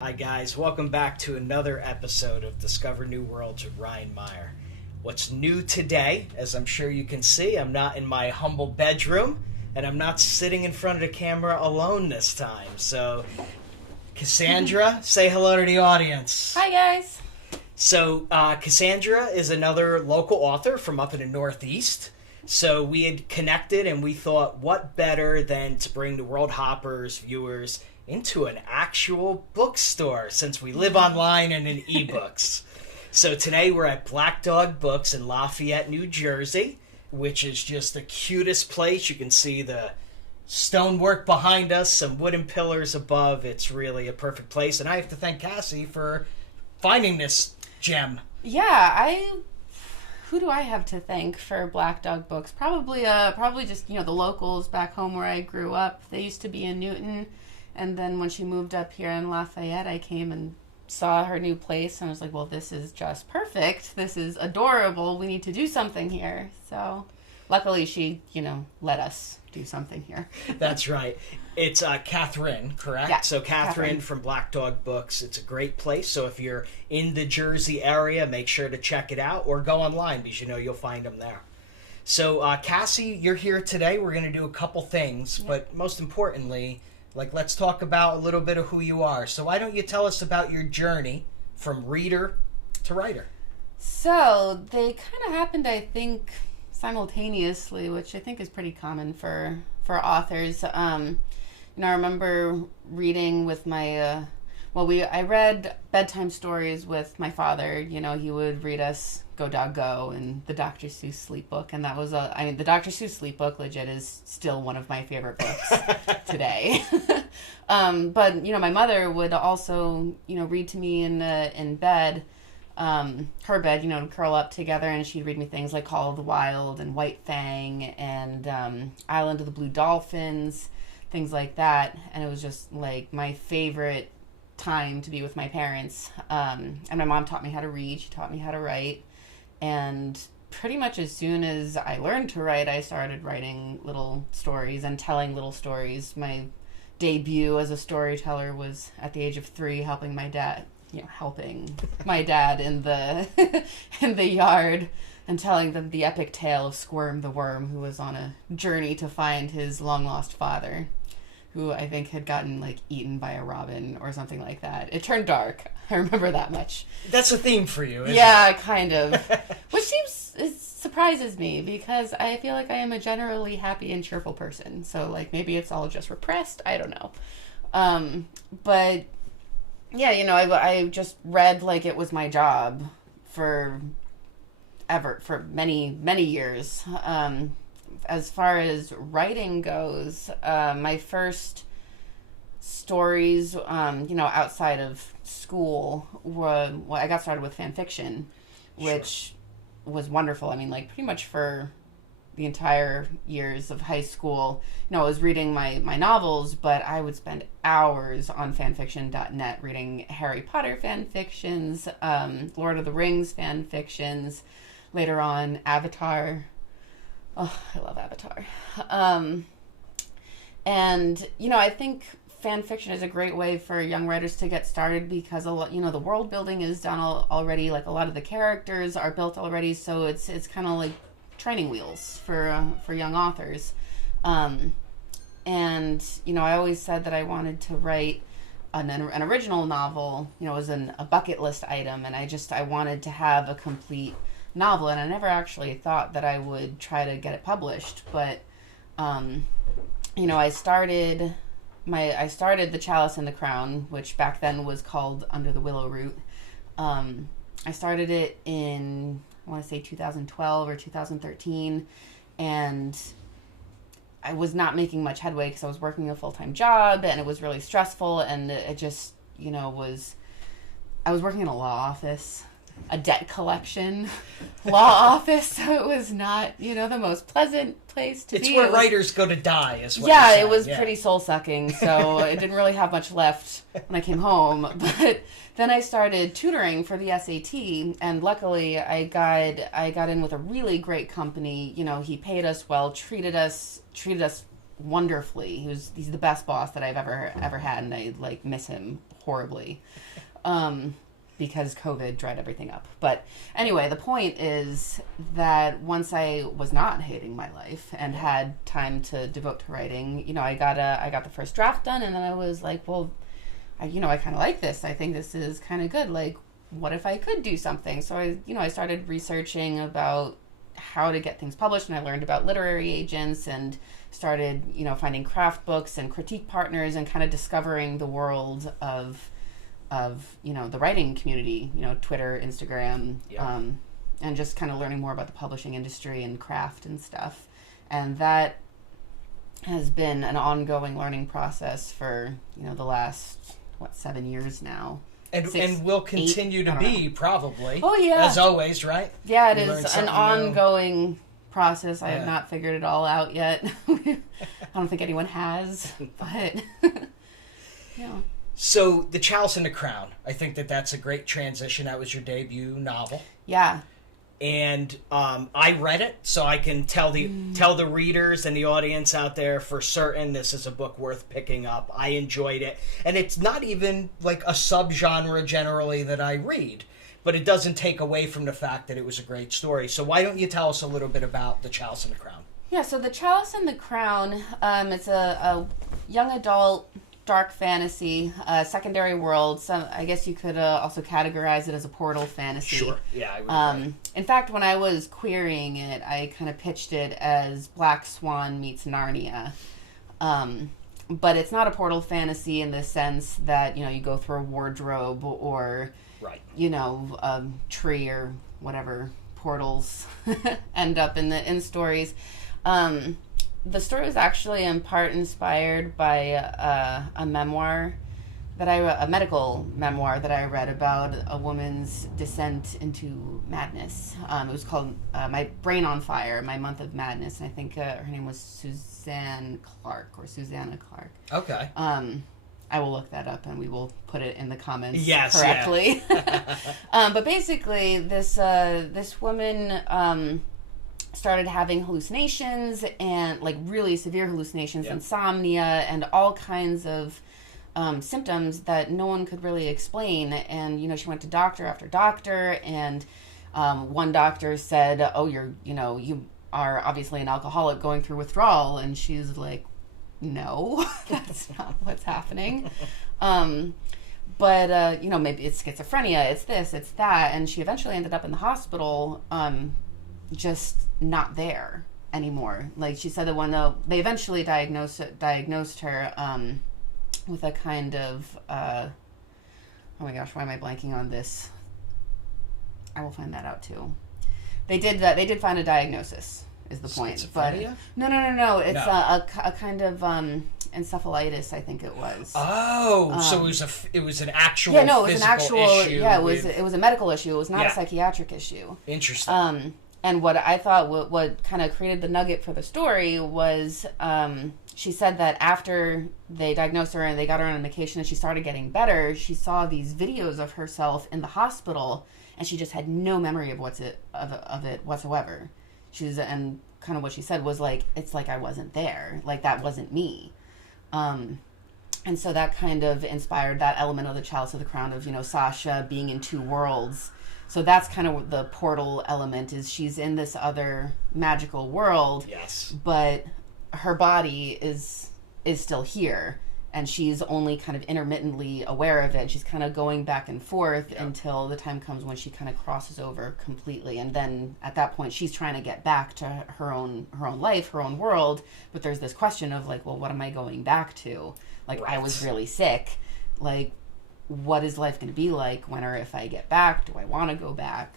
Hi, guys. Welcome back to another episode of Discover New Worlds with Ryan Meier. What's new today, as I'm sure you can see, I'm not in my humble bedroom, and I'm not sitting in front of the camera alone this time. So, Kassandra, say hello to the audience. Hi, guys. So, Kassandra is another local author from up in the Northeast. So we had connected, and we thought, what better than to bring the World Hoppers viewers into an actual bookstore, since we live online and in ebooks. So today we're at Black Dog Books in Lafayette, New Jersey, which is just the cutest place. You can see the stonework behind us, some wooden pillars above. It's really a perfect place. And I have to thank Cassie for finding this gem. Yeah, who do I have to thank for Black Dog Books? Probably just, the locals back home where I grew up. They used to be in Newton. And then when she moved up here in Lafayette, I came and saw her new place. And I was like, well, this is just perfect. This is adorable. We need to do something here. So luckily she, let us do something here. That's right. It's Catherine, correct? Yeah, so Catherine from Black Dog Books. It's a great place. So if you're in the Jersey area, make sure to check it out or go online because you'll find them there. So Cassie, you're here today. We're going to do a couple things, but most importantly, let's talk about a little bit of who you are. So why don't you tell us about your journey from reader to writer? So they kind of happened, I think, simultaneously, which I think is pretty common for authors. I remember reading with my, I read bedtime stories with my father. He would read us Go Dog Go and the Dr. Seuss sleep book. And that was the Dr. Seuss sleep book legit is still one of my favorite books today. But, my mother would also, read to me in bed, her bed, curl up together, and she'd read me things like Call of the Wild and White Fang and Island of the Blue Dolphins, things like that. And it was just like my favorite time to be with my parents. And my mom taught me how to read. She taught me how to write. And pretty much as soon as I learned to write, I started writing little stories and telling little stories. My debut as a storyteller was at the age of 3, helping my dad in the in the yard and telling them the epic tale of Squirm the Worm, who was on a journey to find his long-lost father, who I think had gotten, eaten by a robin or something like that. It turned dark. I remember that much. That's a theme for you, isn't it? Kind of. Which it surprises me, because I feel like I am a generally happy and cheerful person. So, maybe it's all just repressed. I don't know. But, yeah, I just read like it was my job for many, many years. As far as writing goes, my first stories, outside of school, I got started with fan fiction, which was wonderful. Pretty much for the entire years of high school, I was reading my novels, but I would spend hours on fanfiction.net reading Harry Potter fan fictions, Lord of the Rings fan fictions, later on Avatar. Oh, I love Avatar. And, I think fan fiction is a great way for young writers to get started, because a lot, the world building is done already. A lot of the characters are built already, so it's kind of like training wheels for young authors. And, I always said that I wanted to write an original novel, as a bucket list item, and I wanted to have a complete novel, and I never actually thought that I would try to get it published, but I started the Charleston Crown, which back then was called Under the Willow Root. I started it in, I want to say 2012 or 2013, and I was not making much headway because I was working a full-time job, and it was really stressful, and it just, I was working in a law office, a debt collection law office, so it was not, the most pleasant place to be. It's where writers go to die, is what Yeah, you're saying. It was pretty soul-sucking, so it didn't really have much left when I came home. But then I started tutoring for the SAT, and luckily I got in with a really great company. He paid us well, treated us wonderfully. He's the best boss that I've ever had, and I like miss him horribly. Because COVID dried everything up. But anyway, the point is that once I was not hating my life and had time to devote to writing, you know, I got the first draft done, and then I was like, well, I kind of like this. I think this is kind of good. Like, what if I could do something? So I started researching about how to get things published, and I learned about literary agents and started, finding craft books and critique partners and kind of discovering the world of the writing community, Twitter, Instagram, and just kind of learning more about the publishing industry and craft and stuff. And that has been an ongoing learning process for, the last, 7 years now. And will continue to be, probably. Oh, yeah. As always, right? Yeah, it is an ongoing process. I have not figured it all out yet. I don't think anyone has, but, yeah. So, The Charleston Crown, I think that's a great transition. That was your debut novel. Yeah. And I read it, so I can tell the readers and the audience out there for certain this is a book worth picking up. I enjoyed it. And it's not even like a subgenre generally that I read, but it doesn't take away from the fact that it was a great story. So why don't you tell us a little bit about The Charleston Crown? Yeah, so The Charleston Crown, it's a young adult dark fantasy, secondary world. So I guess you could also categorize it as a portal fantasy. Sure. Yeah, I would agree. In fact, when I was querying it, I kind of pitched it as Black Swan meets Narnia. But it's not a portal fantasy in the sense that, you go through a wardrobe or, right. Tree or whatever portals end up in stories. The story was actually in part inspired by a memoir a medical memoir that I read about a woman's descent into madness. It was called My Brain on Fire, My Month of Madness, and I think her name was Susanna Clark. Okay. I will look that up and we will put it in the comments correctly. Yeah. But basically, this woman started having hallucinations and like really severe hallucinations, insomnia, and all kinds of symptoms that no one could really explain. And she went to doctor after doctor, and one doctor said, "Oh, you are obviously an alcoholic going through withdrawal," and she's like, "No, that's not what's happening." But maybe it's schizophrenia, it's this, it's that, and she eventually ended up in the hospital. Just not there anymore. Like she said that when they eventually diagnosed her with a kind of oh my gosh, why am I blanking on this? I will find that out too. They did find a diagnosis, is the point. Schizophrenia? But no. It's a kind of encephalitis, I think it was. Oh, so it was an actual it was an actual issue. Yeah, it was a medical issue. It was not a psychiatric issue. Interesting. And what I thought what kind of created the nugget for the story was she said that after they diagnosed her and they got her on a medication and she started getting better, she saw these videos of herself in the hospital and she just had no memory of it whatsoever. And kind of what she said was like, it's like I wasn't there, like that wasn't me. And so that kind of inspired that element of the Chalice of the Crown of Sasha being in two worlds. So that's kind of the portal element, is she's in this other magical world. Yes. But her body is still here, and she's only kind of intermittently aware of it. She's kind of going back and forth until the time comes when she kind of crosses over completely. And then at that point, she's trying to get back to her own life, her own world. But there's this question of like, well, what am I going back to? Like, I was really sick. Like, what is life going to be like when or if I get back? Do I want to go back?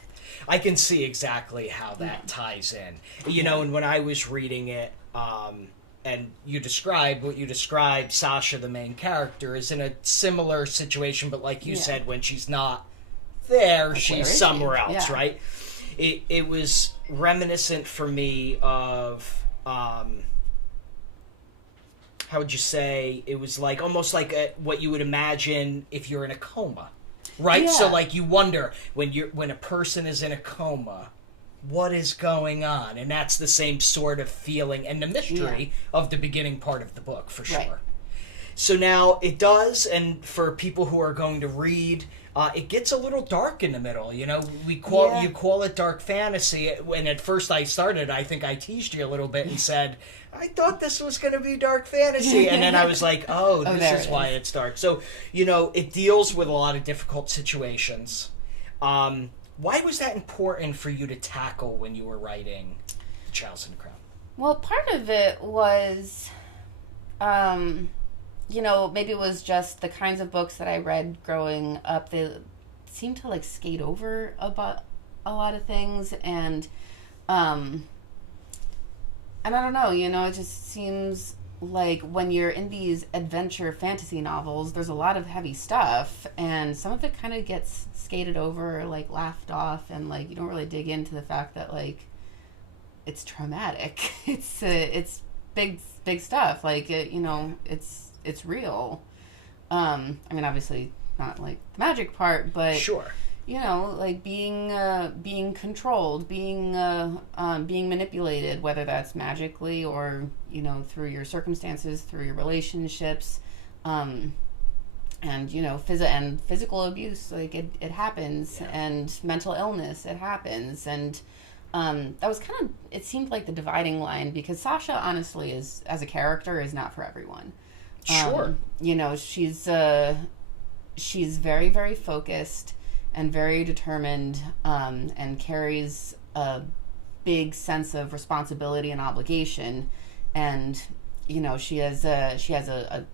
I can see exactly how that ties in. And when I was reading it, and you described, Sasha, the main character, is in a similar situation, but like you said, when she's not there, like she's somewhere else, right? It was reminiscent for me of... how would you say, it was like almost like what you would imagine if you're in a coma, right? So like you wonder when a person is in a coma, what is going on? And that's the same sort of feeling and the mystery of the beginning part of the book, for sure. Right. So now it does, and for people who are going to read, it gets a little dark in the middle. You call it dark fantasy. When at first I started, I think I teased you a little bit and said, I thought this was going to be dark fantasy. And then I was like, this is why it's dark. So, it deals with a lot of difficult situations. Why was that important for you to tackle when you were writing Charleston Crown? Well, part of it was, maybe it was just the kinds of books that I read growing up. They seemed to skate over about a lot of things, and I don't know, it just seems like when you're in these adventure fantasy novels, there's a lot of heavy stuff, and some of it kind of gets skated over, laughed off, and you don't really dig into the fact that it's traumatic. It's big stuff. It's real. Obviously not the magic part, but sure. Being controlled, being manipulated, whether that's magically or through your circumstances, through your relationships, and physical abuse, it happens, and mental illness, it happens, and that was kind of, it seemed like the dividing line, because Sasha honestly is, as a character, is not for everyone. Sure. She's very, very focused and very determined, and carries a big sense of responsibility and obligation, and she has a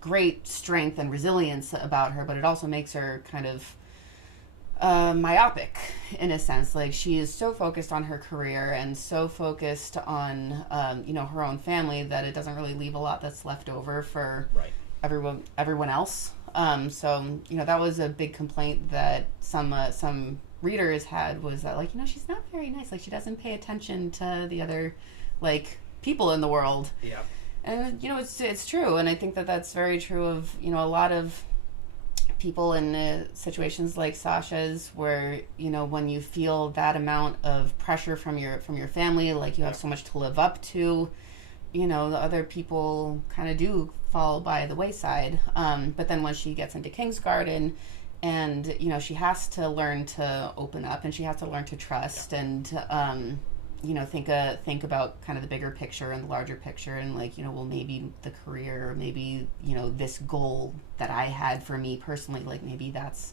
great strength and resilience about her, but it also makes her kind of myopic in a sense. She is so focused on her career and so focused on her own family that it doesn't really leave a lot that's left over for everyone else. So that was a big complaint that some readers had, was that she's not very nice. She doesn't pay attention to the other people in the world. Yeah. And it's true, and I think that that's very true of a lot of people in situations like Sasha's, where when you feel that amount of pressure from your family, you have so much to live up to, the other people kind of do fall by the wayside. But then when she gets into Kingsgarden, and she has to learn to open up, and she has to learn to trust, and think about kind of the bigger picture and the larger picture, and maybe the career, or maybe this goal that I had for me personally, maybe that's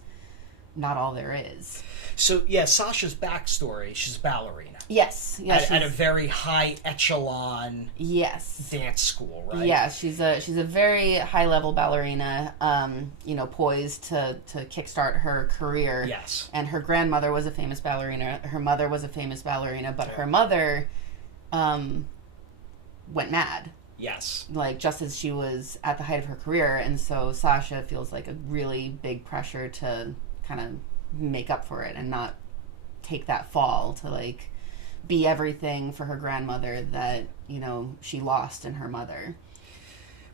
not all there is. So Sasha's backstory, she's a ballerina. Yes. At a very high echelon dance school, right? Yeah, she's a very high level ballerina, poised to kickstart her career. Yes. And her grandmother was a famous ballerina. Her mother was a famous ballerina, but her mother went mad. Yes. Just as she was at the height of her career, and so Sasha feels a really big pressure to kind of make up for it and not take that fall, to be everything for her grandmother that she lost in her mother.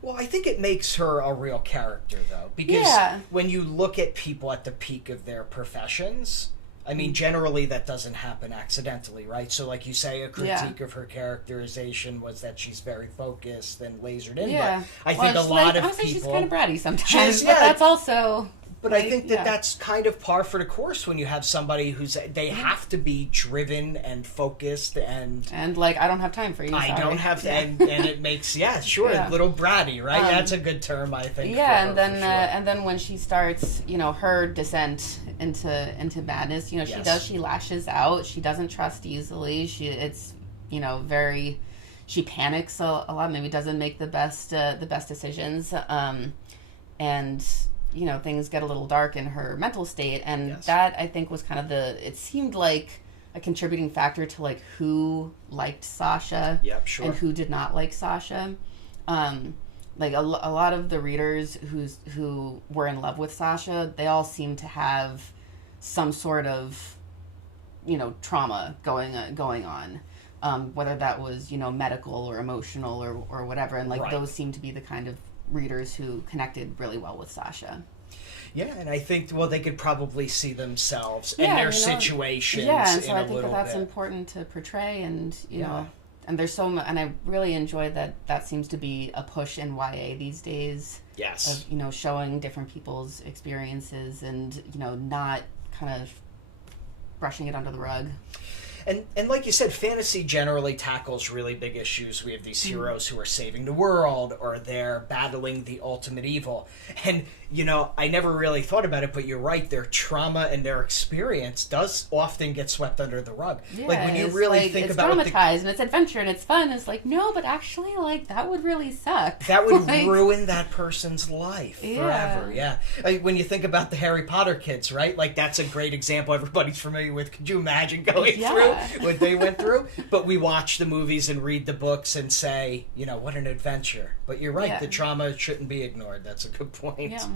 Well, I think it makes her a real character, though, because when you look at people at the peak of their professions, generally that doesn't happen accidentally, right? So like you say, a critique of her characterization was that she's very focused and lasered in, but I think a lot of people... she's kind of bratty sometimes, but that's also... But I think that's kind of par for the course when you have somebody they have to be driven and focused and I don't have time for you. I don't have to, and it makes a little bratty, right? That's a good term, I think. Yeah, and then when she starts, her descent into madness, she lashes out. She doesn't trust easily. She panics a lot. Maybe doesn't make the best decisions, and things get a little dark in her mental state, and that, I think, was kind of it seemed like a contributing factor to who liked Sasha and who did not like Sasha. A lot of the readers who were in love with Sasha, they all seemed to have some sort of trauma going on, whether that was medical or emotional or whatever, and those seemed to be the kind of readers who connected really well with Sasha. Yeah, and I think, well, they could probably see themselves and Yeah, their you know, situations yeah, and in so a I think little that that's bit. important to portray, and you Yeah. know, and there's so much, and I really enjoy that that seems to be a push in YA these days Yes. of, you know, showing different people's experiences and, you know, not kind of brushing it under the rug. And like you said, fantasy generally tackles really big issues. We have these heroes who are saving the world, or they're battling the ultimate evil. And, you know, I never really thought about it, but you're right. Their trauma and their experience does often get swept under the rug. Yeah, Like, when you it's really like, think it's about dramatized and it's adventure and it's fun. It's like, no, but actually, like, that would really suck. that would Like, ruin that person's life Yeah. forever. Yeah. Like, when you think about the Harry Potter kids, right? Like, that's a great example everybody's familiar with. Could you imagine going Yeah. through what they went through? But we watch the movies and read the books and say, you know, what an adventure. But you're right, Yeah. the trauma shouldn't be ignored. That's a good point. Yeah.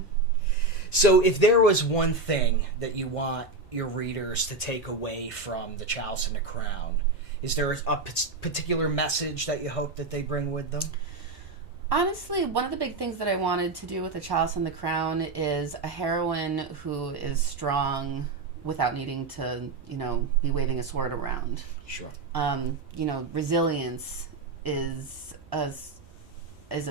So if there was one thing that you want your readers to take away from the Charleston Crown, is there a particular message that you hope that they bring with them? Honestly, one of the big things that I wanted to do with the Chalice and the Crown is a heroine who is strong without needing to, you know, be waving a sword around. Sure. You know, resilience is a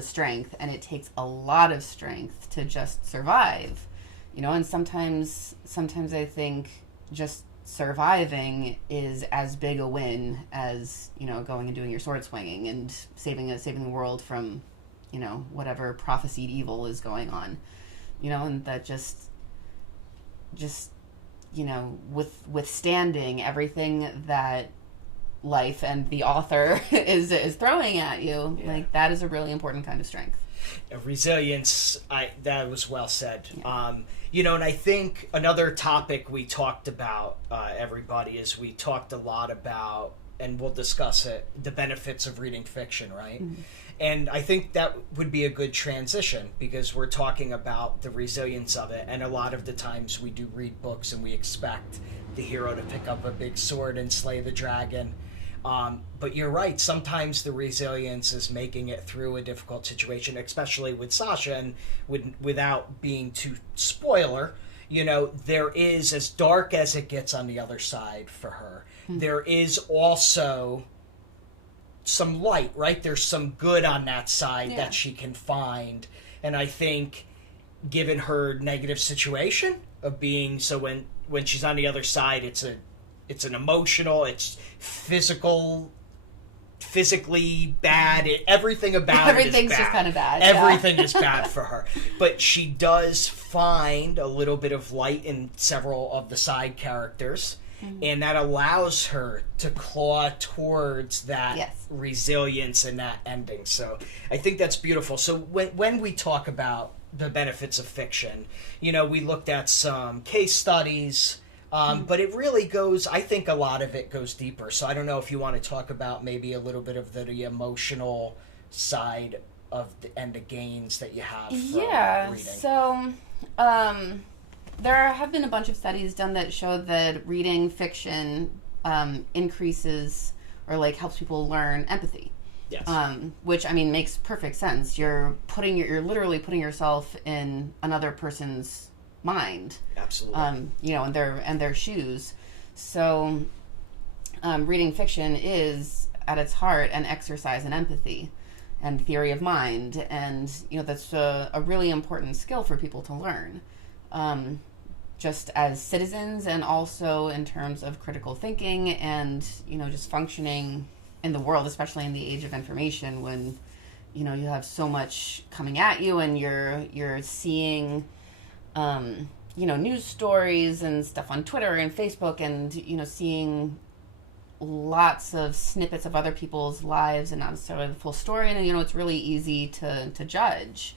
strength, and it takes a lot of strength to just survive. You know, and sometimes I think just surviving is as big a win as, you know, going and doing your sword swinging and saving the world from, you know, whatever prophesied evil is going on. You know, and that just you know, withstanding everything that life and the author is throwing at you, Yeah. like, that is a really important kind of strength. Resilience, that was well said. Yeah. You know, and I think another topic we talked about, everybody, is we talked a lot about, and we'll discuss it, the benefits of reading fiction, right? Mm-hmm. And I think that would be a good transition, because we're talking about the resilience of it, and a lot of the times we do read books and we expect the hero to pick up a big sword and slay the dragon. But you're right, sometimes the resilience is making it through a difficult situation, especially with Sasha, and without being too spoiler, you know, there is, as dark as it gets on the other side for her, there is also some light, right? There's some good on that side that she can find. And I think, given her negative situation of being, so when she's on the other side, it's an emotional, it's physically bad. Everything about it is bad. Everything's just kind of bad. Everything is bad for her. But she does find a little bit of light in several of the side characters. Mm-hmm. And that allows her to claw towards that resilience and that ending. So I think that's beautiful. So when we talk about the benefits of fiction, you know, we looked at some case studies, but it really goes, I think a lot of it goes deeper. So I don't know if you want to talk about maybe a little bit of the emotional side of and the gains that you have from reading. So there have been a bunch of studies done that show that reading fiction increases or, like, helps people learn empathy. Yes. Which, I mean, makes perfect sense. You're literally putting yourself in another person's mind. Absolutely. You know, in their shoes. So, reading fiction is at its heart an exercise in empathy and theory of mind, and, you know, that's a really important skill for people to learn. Just as citizens, and also in terms of critical thinking and, you know, just functioning in the world, especially in the age of information, when, you know, you have so much coming at you and you're seeing, you know, news stories and stuff on Twitter and Facebook, and, you know, seeing lots of snippets of other people's lives and not necessarily the full story. And, you know, it's really easy to judge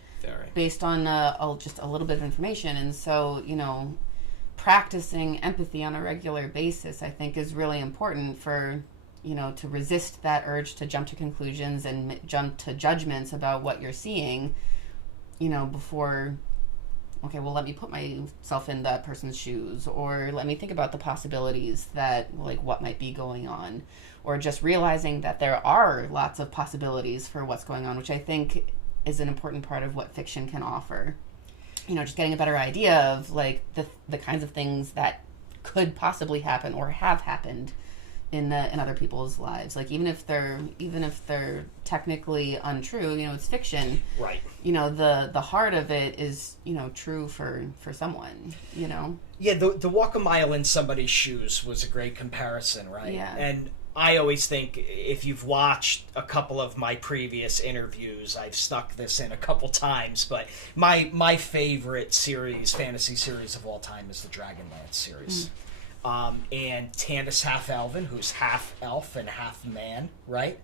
based on just a little bit of information. And so, you know, practicing empathy on a regular basis, I think, is really important for, you know, to resist that urge to jump to conclusions and jump to judgments about what you're seeing, you know, before, okay, well, let me put myself in that person's shoes, or let me think about the possibilities that, like, what might be going on, or just realizing that there are lots of possibilities for what's going on, which I think is an important part of what fiction can offer. just getting a better idea of like the kinds of things that could possibly happen or have happened in other people's lives. Like even if they're technically untrue, it's fiction. Right. The heart of it is, true for someone, Yeah, the walk a mile in somebody's shoes was a great comparison, right? Yeah. And I always think if you've watched a couple of my previous interviews, I've snuck this in a couple times, but my favorite fantasy series of all time is the Dragonlance series. And Tanis Half-Elven, who's half elf and half man, right?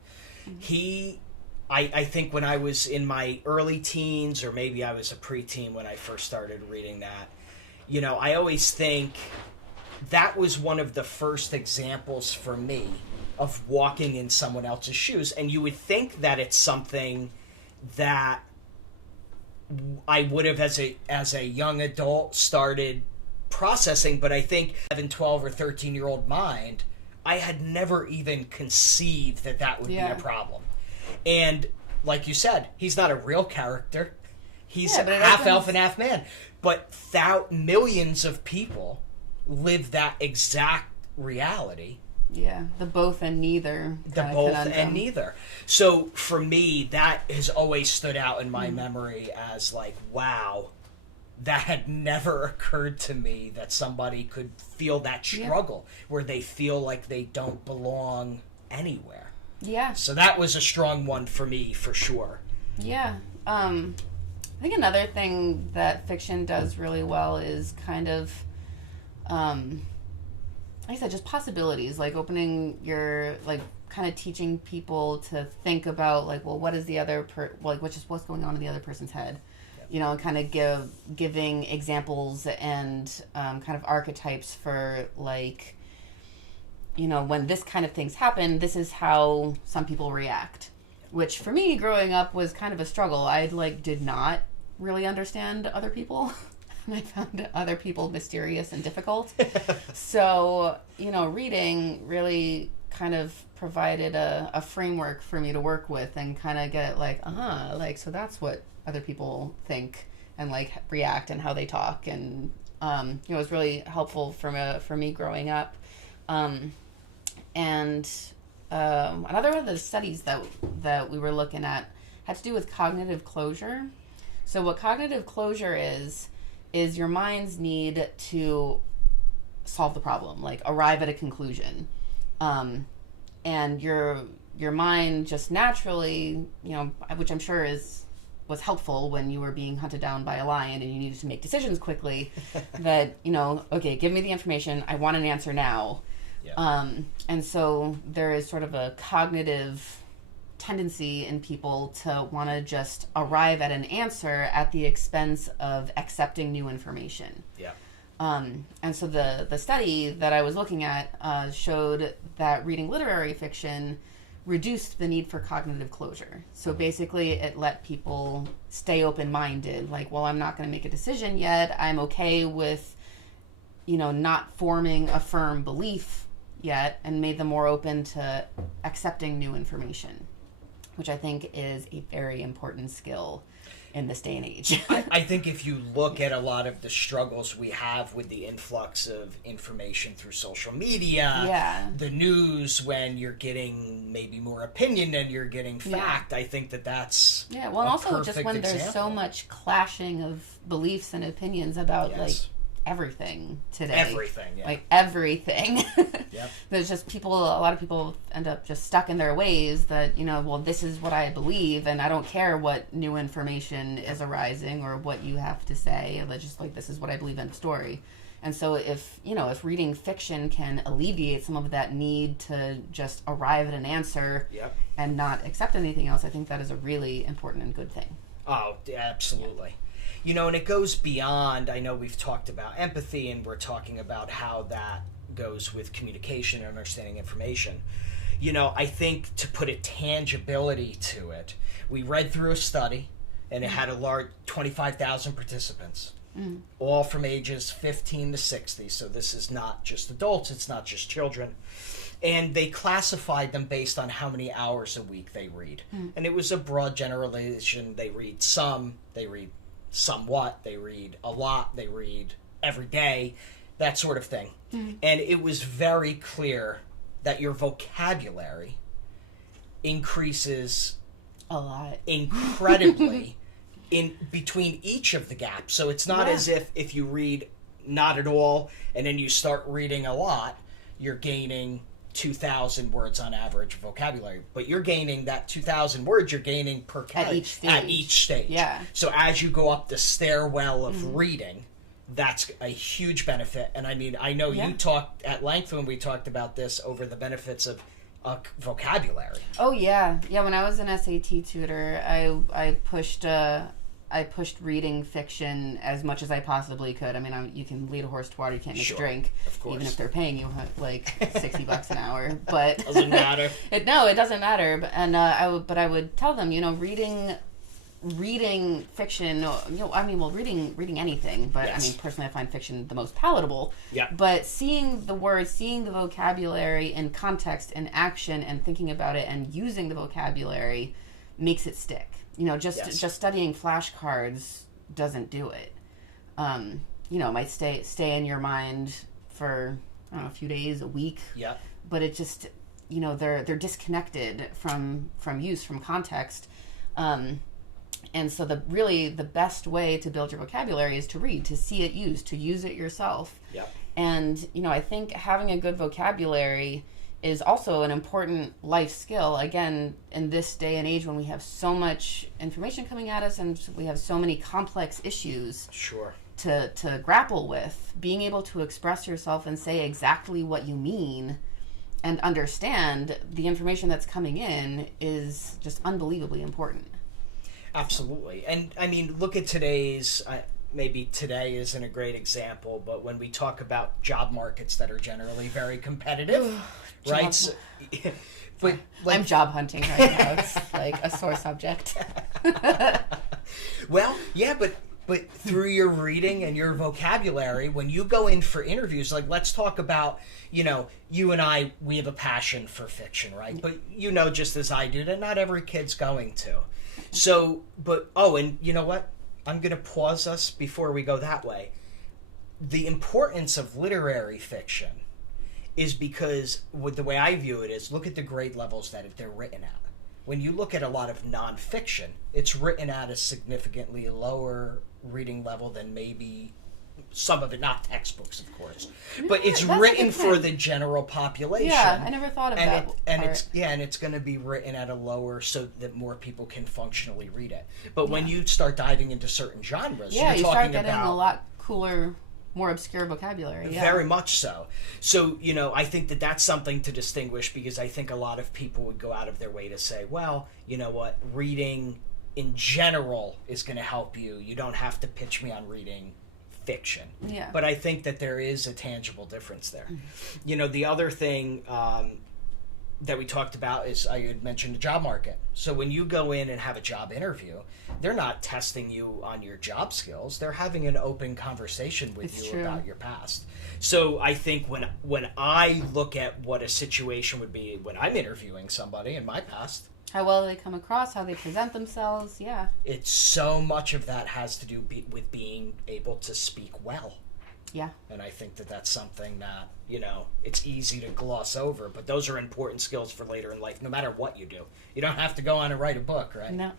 I think when I was in my early teens, or maybe I was a preteen when I first started reading that, I always think that was one of the first examples for me of walking in someone else's shoes. And you would think that it's something that I would have, as a young adult, started processing, but I think 11, 12, or 13-year-old mind, I had never even conceived that would be a problem. And like you said, he's not a real character. He's half elf and half man. But millions of people live that exact reality. Yeah, the both and neither. And neither. So for me, that has always stood out in my memory as like, wow, that had never occurred to me that somebody could feel that struggle where they feel like they don't belong anywhere. Yeah. So that was a strong one for me, for sure. Yeah. I think another thing that fiction does really well is kind of, like I said, just possibilities, like opening your, like, kind of teaching people to think about, like, well, what is the other, what's going on in the other person's head? And kind of giving examples and kind of archetypes for, like, when this kind of things happen, this is how some people react. Which, for me, growing up was kind of a struggle. I, did not really understand other people. And I found other people mysterious and difficult. So, reading really kind of provided a framework for me to work with and kind of get, so that's what other people think and react and how they talk, and it was really helpful for me growing up. And another one of the studies that we were looking at had to do with cognitive closure. So what cognitive closure is your mind's need to solve the problem, arrive at a conclusion, and your mind just naturally, which I'm sure was helpful when you were being hunted down by a lion and you needed to make decisions quickly, that, okay, give me the information, I want an answer now. Yeah. And so there is sort of a cognitive tendency in people to want to just arrive at an answer at the expense of accepting new information. Yeah. And so the study that I was looking at showed that reading literary fiction reduced the need for cognitive closure. So basically it let people stay open-minded, I'm not going to make a decision yet. I'm okay with, not forming a firm belief yet, and made them more open to accepting new information, which I think is a very important skill in this day and age. I think if you look at a lot of the struggles we have with the influx of information through social media, the news, when you're getting maybe more opinion than you're getting fact, I think that's and also just when there's so much clashing of beliefs and opinions about everything today. Everything. Yep. There's just a lot of people end up just stuck in their ways that, this is what I believe, and I don't care what new information is arising or what you have to say. It's just this is what I believe in the story. And so if reading fiction can alleviate some of that need to just arrive at an answer and not accept anything else, I think that is a really important and good thing. Oh, absolutely. And it goes beyond, I know we've talked about empathy, and we're talking about how that goes with communication and understanding information. I think to put a tangibility to it, we read through a study, and it had a large 25,000 participants, all from ages 15 to 60. So this is not just adults, it's not just children. And they classified them based on how many hours a week they read. And it was a broad generalization. They read somewhat, they read a lot, they read every day, that sort of thing. And it was very clear that your vocabulary increases a lot, incredibly in between each of the gaps. So it's not as if you read not at all and then you start reading a lot, you're gaining 2,000 words on average vocabulary, but you're gaining that 2,000 words you're gaining per category at each stage. Yeah. So as you go up the stairwell of reading, that's a huge benefit. And I mean, I know you talked at length when we talked about this over the benefits of vocabulary. Oh yeah. When I was an SAT tutor, I pushed reading fiction as much as I possibly could. I mean, you can lead a horse to water, you can't make a drink, of course, even if they're paying you like $60 an hour. But doesn't matter. It doesn't matter. And I would tell them, reading fiction, reading anything, but I mean, personally I find fiction the most palatable. Yeah. But seeing the words, seeing the vocabulary in context and action and thinking about it and using the vocabulary makes it stick. Just studying flashcards doesn't do it. It might stay in your mind for, I don't know, a few days, a week. Yeah. But it just, they're disconnected from use, from context. And so the best way to build your vocabulary is to read, to see it used, to use it yourself. Yeah. And, I think having a good vocabulary is also an important life skill. Again, in this day and age when we have so much information coming at us and we have so many complex issues to grapple with, being able to express yourself and say exactly what you mean and understand the information that's coming in is just unbelievably important. Absolutely. And I mean, look at today's, maybe today isn't a great example, but when we talk about job markets that are generally very competitive, right? So, but I'm job hunting right now. It's like a sore subject. Well, yeah, but through your reading and your vocabulary, when you go in for interviews, like let's talk about, you and I, we have a passion for fiction, right? But just as I do, that not every kid's going to. So, and you know what? I'm going to pause us before we go that way. The importance of literary fiction is because with the way I view it is look at the grade levels that they're written at. When you look at a lot of nonfiction, it's written at a significantly lower reading level than maybe some of it, not textbooks, of course, but it's written for the general population. Yeah, I never thought of that. And it's going to be written at a lower so that more people can functionally read it. But when you start diving into certain genres, you start getting a lot cooler, more obscure vocabulary. Yeah. Very much so. So, I think that that's something to distinguish because I think a lot of people would go out of their way to say, well, you know what, reading in general is going to help you. You don't have to pitch me on reading fiction. Yeah. But I think that there is a tangible difference there. The other thing that we talked about is I had mentioned the job market. So when you go in and have a job interview, they're not testing you on your job skills. They're having an open conversation with you about your past. So I think when I look at what a situation would be when I'm interviewing somebody in my past, how well they come across, how they present themselves, it's so much of that has to do with being able to speak well. Yeah. And I think that that's something that, it's easy to gloss over, but those are important skills for later in life, no matter what you do. You don't have to go on and write a book, right? No.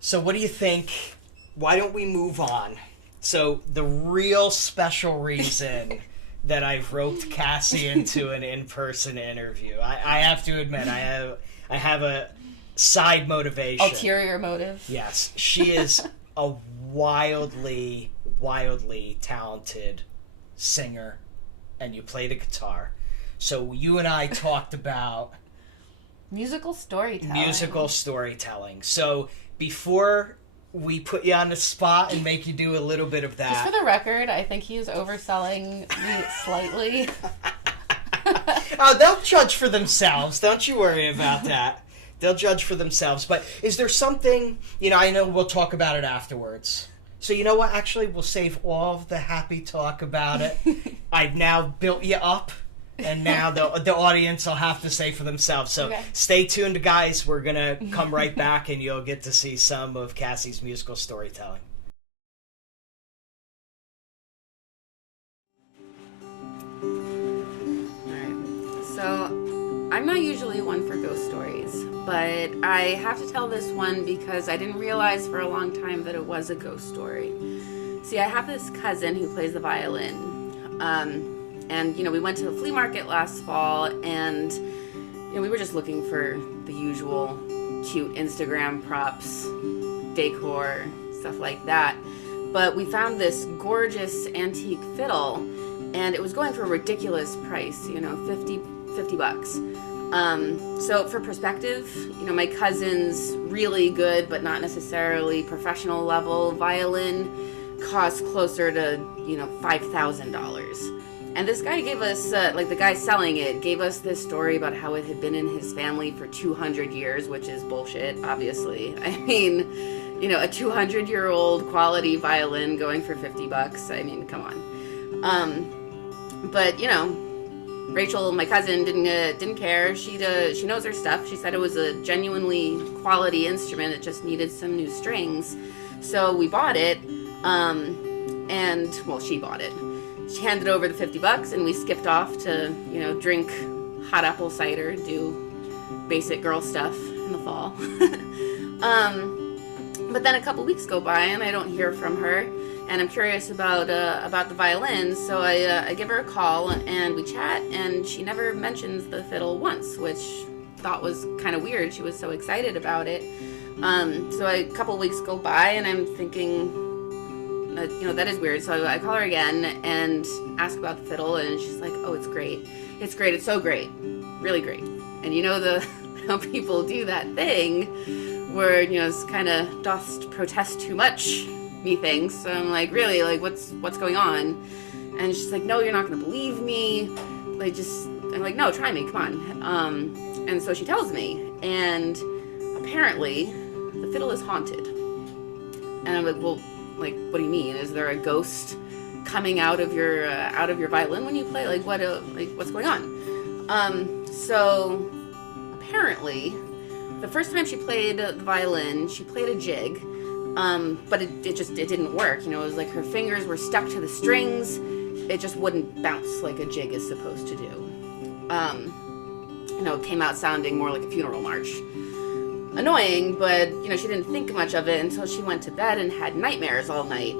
So what do you think? Why don't we move on? So the real special reason that I've roped Cassie into an in-person interview, I have to admit, I have a side motivation. Ulterior motive. Yes. She is a wildly, wildly talented singer, and you play the guitar. So you and I talked about musical storytelling. So before we put you on the spot and make you do a little bit of that. Just for the record, I think he's overselling me slightly. Oh, they'll judge for themselves. Don't you worry about that. They'll judge for themselves. But is there something, I know we'll talk about it afterwards. So you know what? Actually, we'll save all of the happy talk about it. I've now built you up And now the audience will have to say for themselves. So Okay. stay tuned, guys. We're going to come right back, and you'll get to see some of Cassie's musical storytelling. So, I'm not usually one for ghost stories, but I have to tell this one because I didn't realize for a long time that it was a ghost story. See, I have this cousin who plays the violin, and we went to the flea market last fall, and we were just looking for the usual cute Instagram props, decor, stuff like that. But we found this gorgeous antique fiddle, and it was going for a ridiculous price, 50 bucks. So for perspective, my cousin's really good, but not necessarily professional level violin costs closer to, $5,000. And this guy gave us, the guy selling it, gave us this story about how it had been in his family for 200 years, which is bullshit, obviously. I mean, a 200-year-old quality violin going for 50 bucks. I mean, come on. But, Rachel, my cousin, didn't care. She knows her stuff. She said it was a genuinely quality instrument. It just needed some new strings. So we bought it, she bought it. She handed over the 50 bucks, and we skipped off to, drink hot apple cider, do basic girl stuff in the fall. But then a couple weeks go by, and I don't hear from her. And I'm curious about the violin, so I give her a call, and we chat, and she never mentions the fiddle once, which I thought was kind of weird. She was so excited about it. So a couple weeks go by, and I'm thinking, that is weird. So I call her again and ask about the fiddle, and she's like, oh, it's great. It's great. It's so great. Really great. And how people do that thing where, it's kind of dost protest too much, methinks. So I'm like, really? Like, what's going on? And she's like, no, you're not going to believe me. I'm like, no, try me. Come on. And so she tells me, and apparently the fiddle is haunted. And I'm like, well, what do you mean? Is there a ghost coming out of your violin when you play? What's going on? So apparently the first time she played the violin, she played a jig, but it didn't work. It was like her fingers were stuck to the strings. It just wouldn't bounce like a jig is supposed to do. It came out sounding more like a funeral march. Annoying, but she didn't think much of it until she went to bed and had nightmares all night.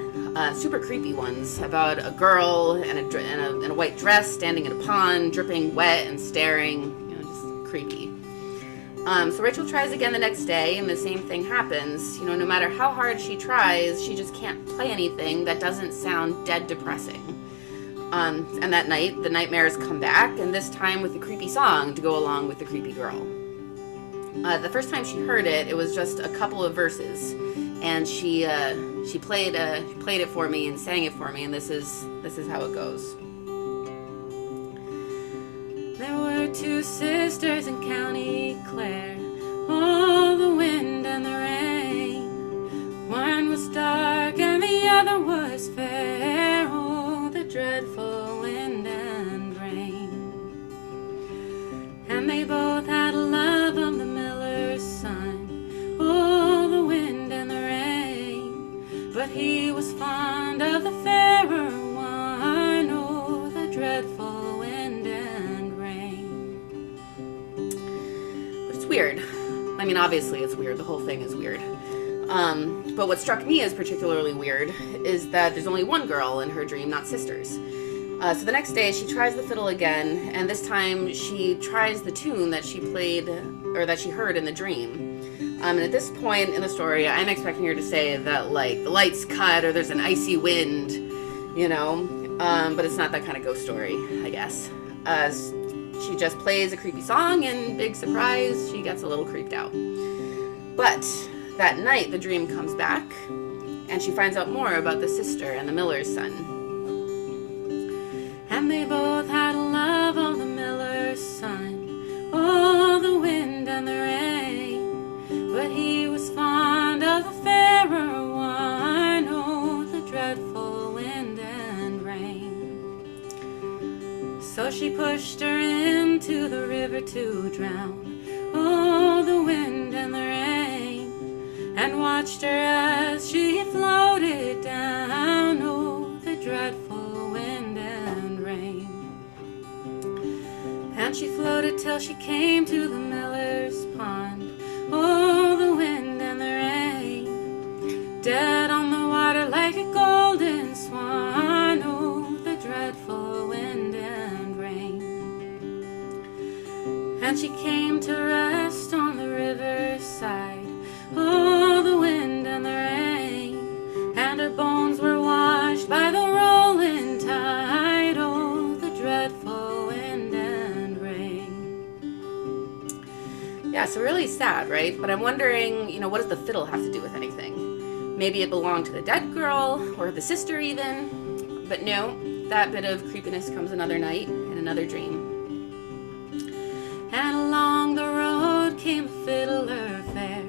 Super creepy ones about a girl in a white dress standing in a pond, dripping wet and staring. Just creepy. So Rachel tries again the next day, and the same thing happens. No matter how hard she tries, she just can't play anything that doesn't sound dead depressing. And that night, the nightmares come back, and this time with a creepy song to go along with the creepy girl. The first time she heard it, it was just a couple of verses, and she played it for me and sang it for me, and this is how it goes. There were two sisters in County Clare, oh, the wind and the rain. One was dark and the other was fair, oh, the dreadful wind and rain. And they both had a love of the miller's son, oh, the wind and the rain. But he was fond of the fairer one, oh, the dreadful wind and rain. But it's weird. I mean, obviously it's weird. The whole thing is weird. But what struck me as particularly weird is that there's only one girl in her dream, not sisters. So the next day she tries the fiddle again, and this time she tries the tune that she played, or that she heard in the dream. And at this point in the story, I'm expecting her to say that, the lights cut or there's an icy wind, but it's not that kind of ghost story, I guess. She just plays a creepy song, and big surprise, she gets a little creeped out. But that night, the dream comes back, and she finds out more about the sister and the miller's son. And they both had a love of the miller's son, oh, the wind and the rain. But he was fond of the fairer one, oh, the dreadful wind and rain. So she she pushed her into the river to drown. Oh, the wind and the rain, and watched her as she floated down. Oh, the dreadful wind and rain. And she floated till she came to the miller's pond. Oh, the wind and the rain, dead on the water like a golden swan. Oh, the dreadful wind and rain. And she came to rest on the riverside. Oh, the wind and the rain, and her bones were washed by the rolling tide. Oh, the dreadful wind and rain. Yeah, so really sad, right? But I'm wondering, what does the fiddle have to do with anything? Maybe it belonged to the dead girl, or the sister even. But no, that bit of creepiness comes another night in another dream. And along the road came a fiddler fair.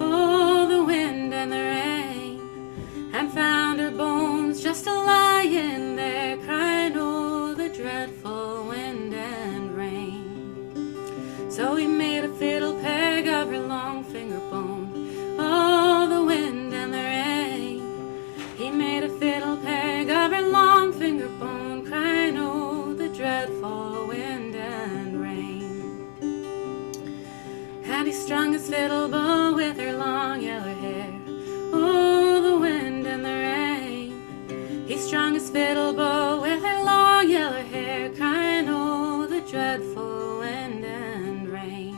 Oh, the wind and the rain, and found her bones just a-lying there, crying, oh, the dreadful wind and rain. So he made a fiddle peg of her long finger bone. Oh, the wind and the rain. He made a fiddle peg of her long finger bone, crying, oh, the dreadful wind and rain. And he strung his fiddle bow with her long yellow hair. Oh, the wind and the rain. He strung his fiddle bow with her long yellow hair, crying, oh, the dreadful wind and rain.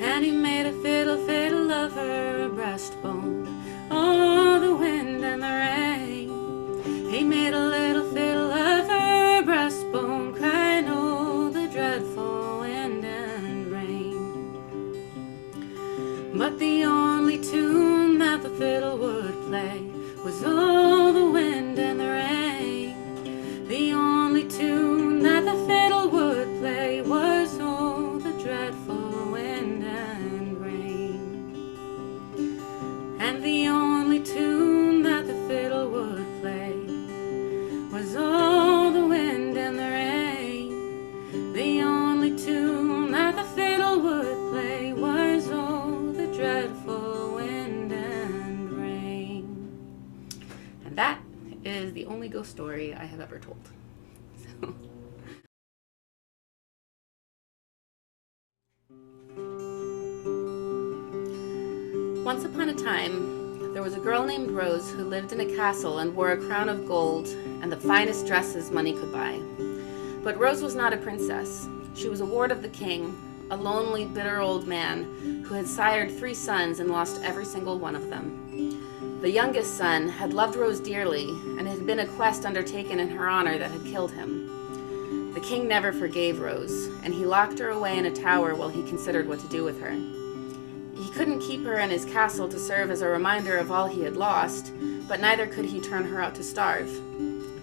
And he made a fiddle of her breastbone. Oh, the wind and the rain. He made a little fiddle of her breastbone, crying, oh, the dreadful wind and rain. But the only tune that the fiddle would play was, oh, the wind and the rain. The only tune that the fiddle would play was, oh, the dreadful wind and rain. And the only tune that the fiddle would play was, oh, the wind and the rain. The only tune that the fiddle would play was, oh, the dreadful wind and rain. And that is the only ghost story I have ever told. So. Once upon a time, there was a girl named Rose who lived in a castle and wore a crown of gold and the finest dresses money could buy. But Rose was not a princess. She was a ward of the king, a lonely, bitter old man who had sired 3 sons and lost every single one of them. The youngest son had loved Rose dearly, and it had been a quest undertaken in her honor that had killed him. The king never forgave Rose, and he locked her away in a tower while he considered what to do with her. He couldn't keep her in his castle to serve as a reminder of all he had lost, but neither could he turn her out to starve.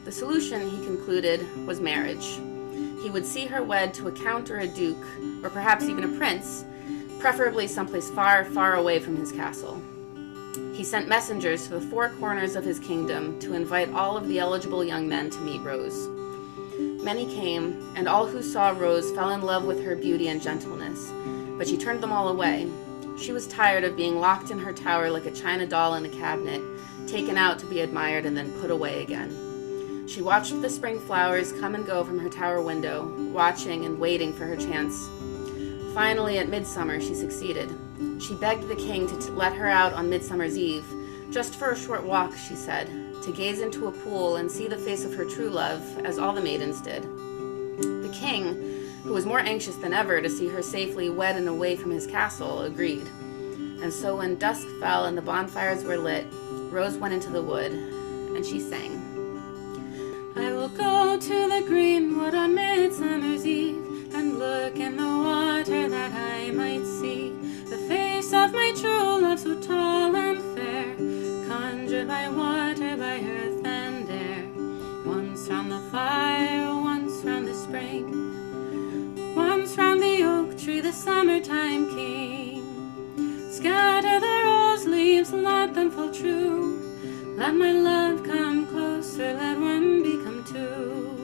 The solution, he concluded, was marriage. He would see her wed to a count or a duke, or perhaps even a prince, preferably someplace far, far away from his castle. He sent messengers to the 4 corners of his kingdom to invite all of the eligible young men to meet Rose. Many came, and all who saw Rose fell in love with her beauty and gentleness, but she turned them all away. She was tired of being locked in her tower like a china doll in a cabinet, taken out to be admired and then put away again. She watched the spring flowers come and go from her tower window, watching and waiting for her chance. Finally, at midsummer, she succeeded. She begged the king to let her out on Midsummer's Eve, just for a short walk, she said, to gaze into a pool and see the face of her true love, as all the maidens did. The king, who was more anxious than ever to see her safely wed and away from his castle, agreed. And so when dusk fell and the bonfires were lit, Rose went into the wood, and she sang. I will go to the green wood on Midsummer's Eve, and look in the water that I might see the face of my true love so tall and fair, conjured by water, by earth and air. Once round the fire, once round the spring, once round the oak tree, the summertime king. Scatter the rose leaves, let them fall true. Let my love come closer, let one become 2.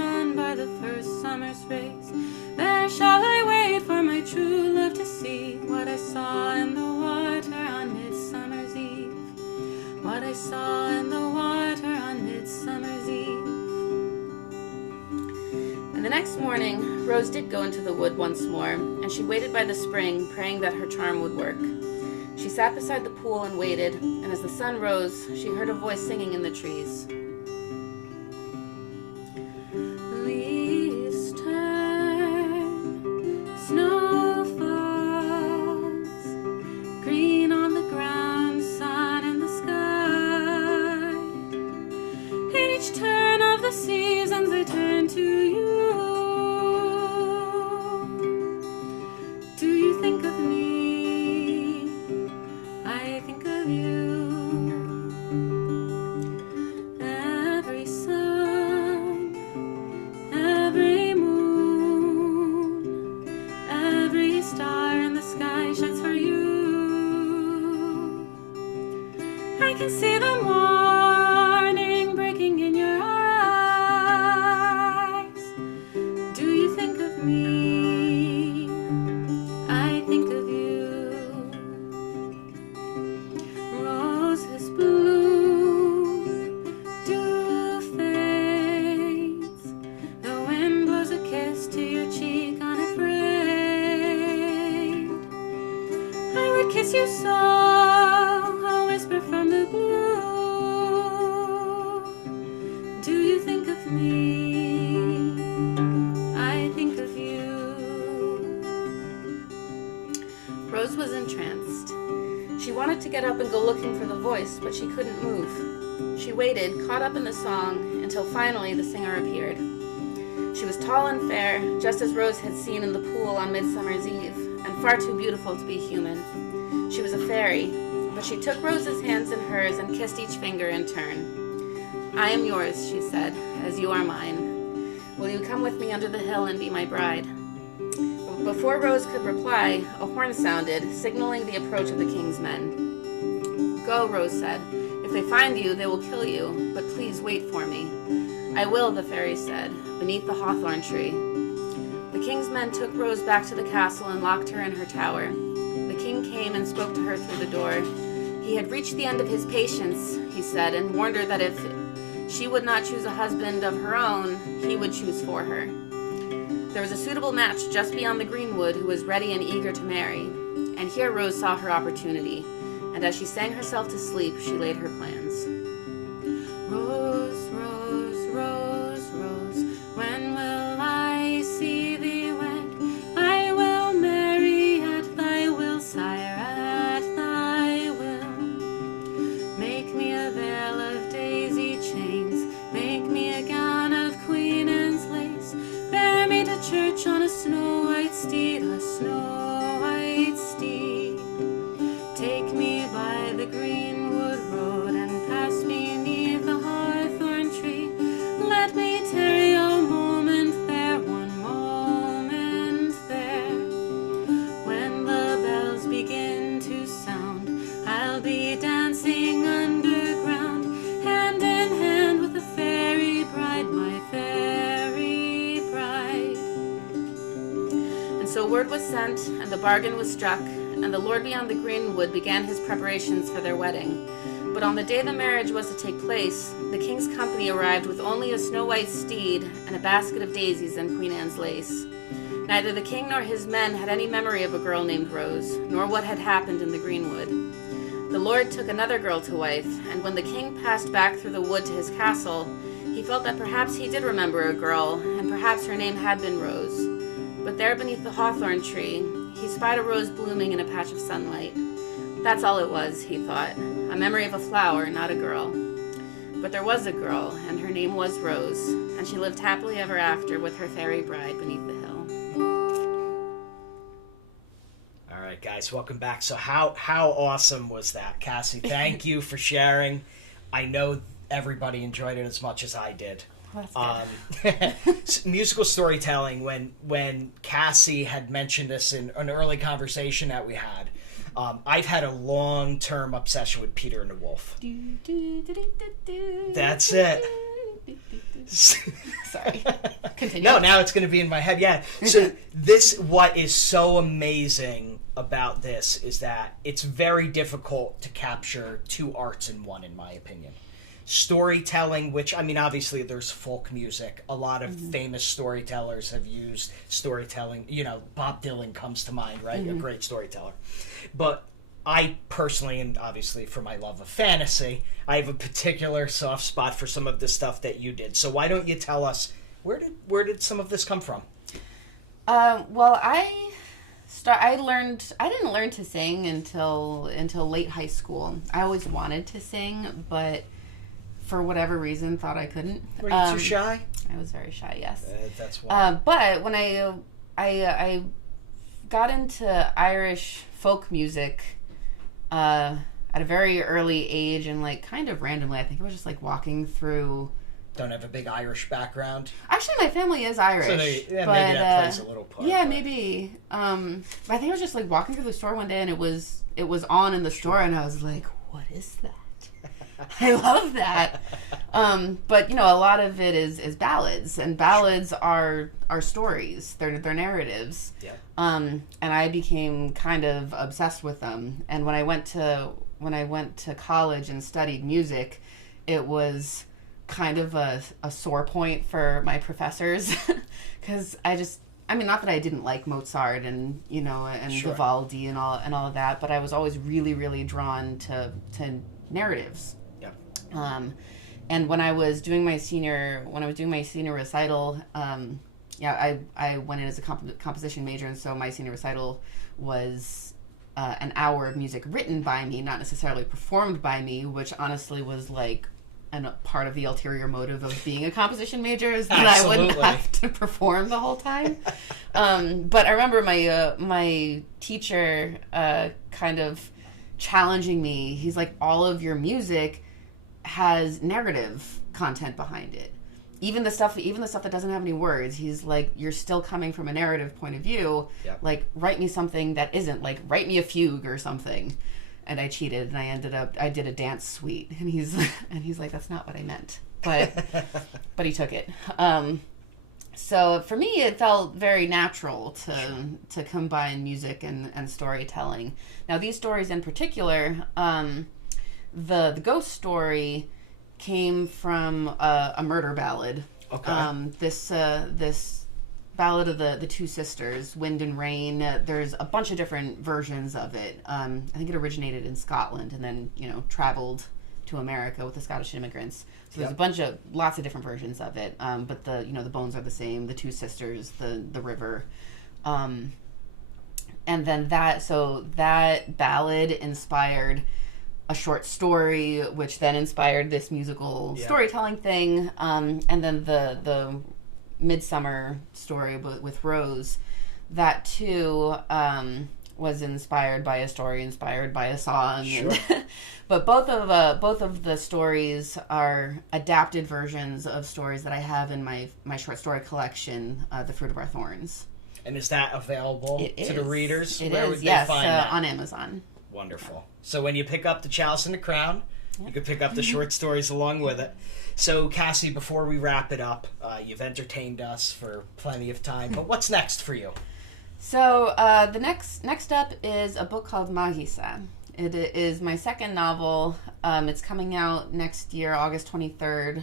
sun by the first summer's rays. There shall I wait for my true love to see what I saw in the water on Midsummer's Eve. What I saw in the water on Midsummer's Eve. And the next morning, Rose did go into the wood once more, and she waited by the spring, praying that her charm would work. She sat beside the pool and waited, and as the sun rose, she heard a voice singing in the trees. Leaves turn, snow falls, green on the ground, sun in the sky. In each turn of the seasons, they turn to you. Do you think of me? I think of you. Every sun, every moon, every star in the sky shines for you. I can see the morning breaking in your eyes. Do you think of me? I think of you. Roses bloom, dew fades. The wind blows a kiss to your cheek unafraid. I would kiss you so, a whisper from the blue. Do you think of me? I think of you. Rose was entranced. She wanted to get up and go looking for the voice, but she couldn't move. She waited, caught up in the song, until finally the singer appeared. She was tall and fair, just as Rose had seen in the pool on Midsummer's Eve, and far too beautiful to be human. She was a fairy, but she took Rose's hands in hers and kissed each finger in turn. I am yours, she said, as you are mine. Will you come with me under the hill and be my bride? Before Rose could reply, a horn sounded, signaling the approach of the king's men. Go, Rose said. If they find you, they will kill you, but please wait for me. I will, the fairy said, beneath the hawthorn tree. The king's men took Rose back to the castle and locked her in her tower. The king came and spoke to her through the door. He had reached the end of his patience, he said, and warned her that if she would not choose a husband of her own, he would choose for her. There was a suitable match just beyond the greenwood who was ready and eager to marry, and here Rose saw her opportunity, and as she sang herself to sleep, she laid her plans. Rose, rose, rose, rose, when will I see thee wed? I will marry at thy will, sire, at thy will. Make me a veil of daisy chains, make me a gown of Queen Anne's lace, bear me to church on a snow-white steed, a snow-white steed. Take me by the greenwood road and pass me neath the hawthorn tree. Let me tarry a moment there, one moment there. When the bells begin to sound, I'll be dancing underground, hand in hand with the fairy bride, my fairy bride. And so word was sent, and the bargain was struck, and the lord beyond the greenwood began his preparations for their wedding. But on the day the marriage was to take place, the king's company arrived with only a snow-white steed and a basket of daisies and Queen Anne's lace. Neither the king nor his men had any memory of a girl named Rose, nor what had happened in the greenwood. The lord took another girl to wife, and when the king passed back through the wood to his castle, he felt that perhaps he did remember a girl, and perhaps her name had been Rose. But there beneath the hawthorn tree, he spied a rose blooming in a patch of sunlight. That's all it was, he thought, a memory of a flower, not a girl. But there was a girl, and her name was Rose, and she lived happily ever after with her fairy bride beneath the hill. All right, guys, welcome back. So how awesome was that, Cassie? Thank you for sharing. I know everybody enjoyed it as much as I did. Musical storytelling, when Cassie had mentioned this in an early conversation that we had, I've had a long-term obsession with Peter and the Wolf. That's it. Sorry. Continue. No, now it's going to be in my head. Yeah. So what is so amazing about this is that it's very difficult to capture two arts in one, in my opinion. Storytelling, which, I mean, obviously there's folk music. A lot of famous storytellers have used storytelling. You know, Bob Dylan comes to mind, right? A great storyteller. But I personally, and obviously for my love of fantasy, I have a particular soft spot for some of the stuff that you did. So why don't you tell us, where did some of this come from? Well, I didn't learn to sing until late high school. I always wanted to sing, but for whatever reason thought I couldn't. Were you too shy? I was very shy, yes. That's why. But when I got into Irish folk music at a very early age, and like kind of randomly, I think I was just like walking through. Don't have a big Irish background. Actually, my family is Irish. So maybe that plays a little part. Yeah, maybe. But I think I was just like walking through the store one day, and it was on in the store, and I was like, "What is that?" I love that. But you know, a lot of it is ballads, and ballads are stories. They're narratives. Yeah. And I became kind of obsessed with them. And when I went to college and studied music, it was kind of a sore point for my professors because not that I didn't like Mozart and Vivaldi and all of that, but I was always really, really drawn to narratives. Yeah. And when I was doing my senior recital, I went in as a composition major, and so my senior recital was an hour of music written by me, not necessarily performed by me, which honestly was like a part of the ulterior motive of being a composition major is that I wouldn't have to perform the whole time. But I remember my teacher kind of challenging me. He's like, all of your music has narrative content behind it. Even the stuff that doesn't have any words, he's like, you're still coming from a narrative point of view. Yep. Like, write me something that isn't, like, write me a fugue or something. And I cheated, and I did a dance suite, and he's like, that's not what I meant, but he took it. So for me, it felt very natural to combine music and storytelling. Now, these stories in particular, the ghost story came from a murder ballad. Okay. This ballad of the two sisters, Wind and Rain. There's a bunch of different versions of it. I think it originated in Scotland and then traveled to America with the Scottish immigrants. So there's lots of different versions of it. But the bones are the same. The two sisters, the river, and then that ballad inspired a short story, which then inspired this musical storytelling thing. And then the Midsummer story with Rose, that too was inspired by a story, inspired by a song. Sure. But both of the stories are adapted versions of stories that I have in my short story collection, The Fruit of Our Thorns. And is that available to the readers? Where would they find that? On Amazon. Wonderful. So when you pick up the Charleston Crown, you could pick up the short stories along with it. So, Cassie, before we wrap it up, you've entertained us for plenty of time, but what's next for you? So, the next up is a book called Magisa. It is my second novel. It's coming out next year, August 23rd,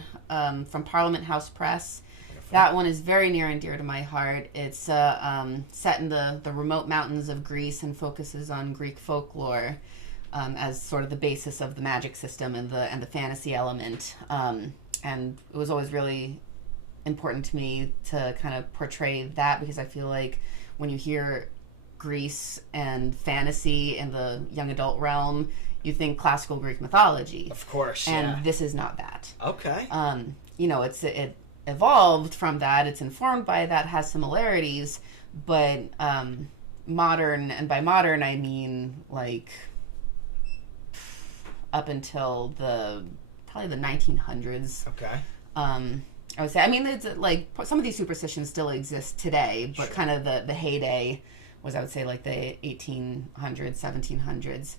from Parliament House Press. Wonderful. That one is very near and dear to my heart. It's set in the remote mountains of Greece and focuses on Greek folklore as sort of the basis of the magic system and the fantasy element. And it was always really important to me to kind of portray that, because I feel like when you hear Greece and fantasy in the young adult realm, you think classical Greek mythology. Of course, and this is not that. Okay. It evolved from that. It's informed by that, has similarities, but modern, and by modern I mean like up until probably the 1900s. Okay. I would say, I mean, it's like some of these superstitions still exist today, but kind of the heyday was, I would say, like the 1800s, 1700s.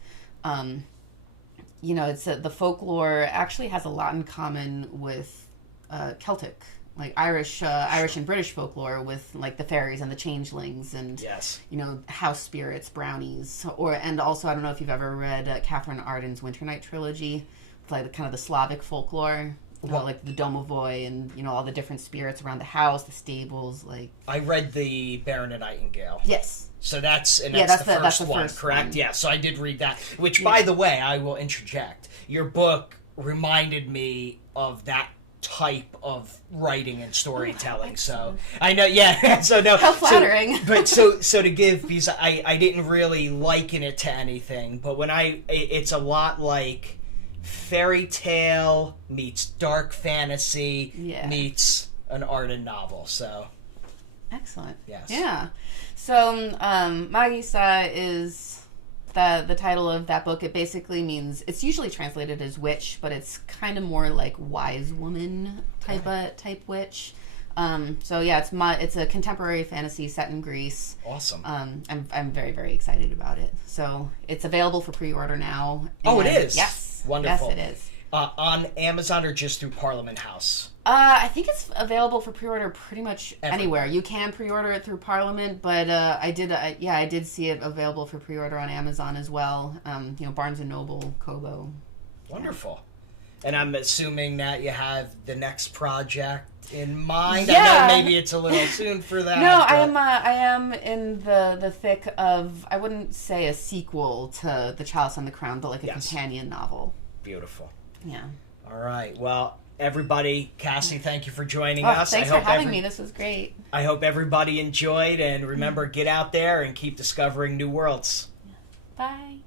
It's the folklore actually has a lot in common with Celtic, like Irish and British folklore with like the fairies and the changelings and Yes. house spirits, brownies, and also I don't know if you've ever read Catherine Arden's Winter Night trilogy, with like kind of the Slavic folklore. Like the domovoi and all the different spirits around the house, the stables. Like I read the Baron and Nightingale. Yes. So that's the that's first the one, first correct? one. Yeah. So I did read that. Which, by the way, I will interject. Your book reminded me of that type of writing and storytelling. So I know, yeah. So no, how flattering. So to give, because I didn't really liken it to anything, but it's a lot like fairy tale meets dark fantasy meets an Arden novel. So excellent. Yes. Yeah. So Magisa is the title of that book. It basically means, it's usually translated as witch, but it's kind of more like wise woman type witch. So yeah, it's a contemporary fantasy set in Greece. Awesome. I'm very, very excited about it. So it's available for pre-order now. Oh, it is? Yes. Wonderful. Yes, it is. On Amazon or just through Parliament House? I think it's available for pre-order pretty much anywhere. You can pre-order it through Parliament, but I did see it available for pre-order on Amazon as well. Barnes & Noble, Kobo. Wonderful. And I'm assuming that you have the next project in mind. Yeah. I know maybe it's a little soon for that. No, but... I am in the thick of, I wouldn't say a sequel to the Charleston Crown, but like a companion novel. Beautiful. Yeah. All right. Well, everybody, Cassie, thank you for joining us. Thanks for having me. This was great. I hope everybody enjoyed, and remember, get out there and keep discovering new worlds. Bye.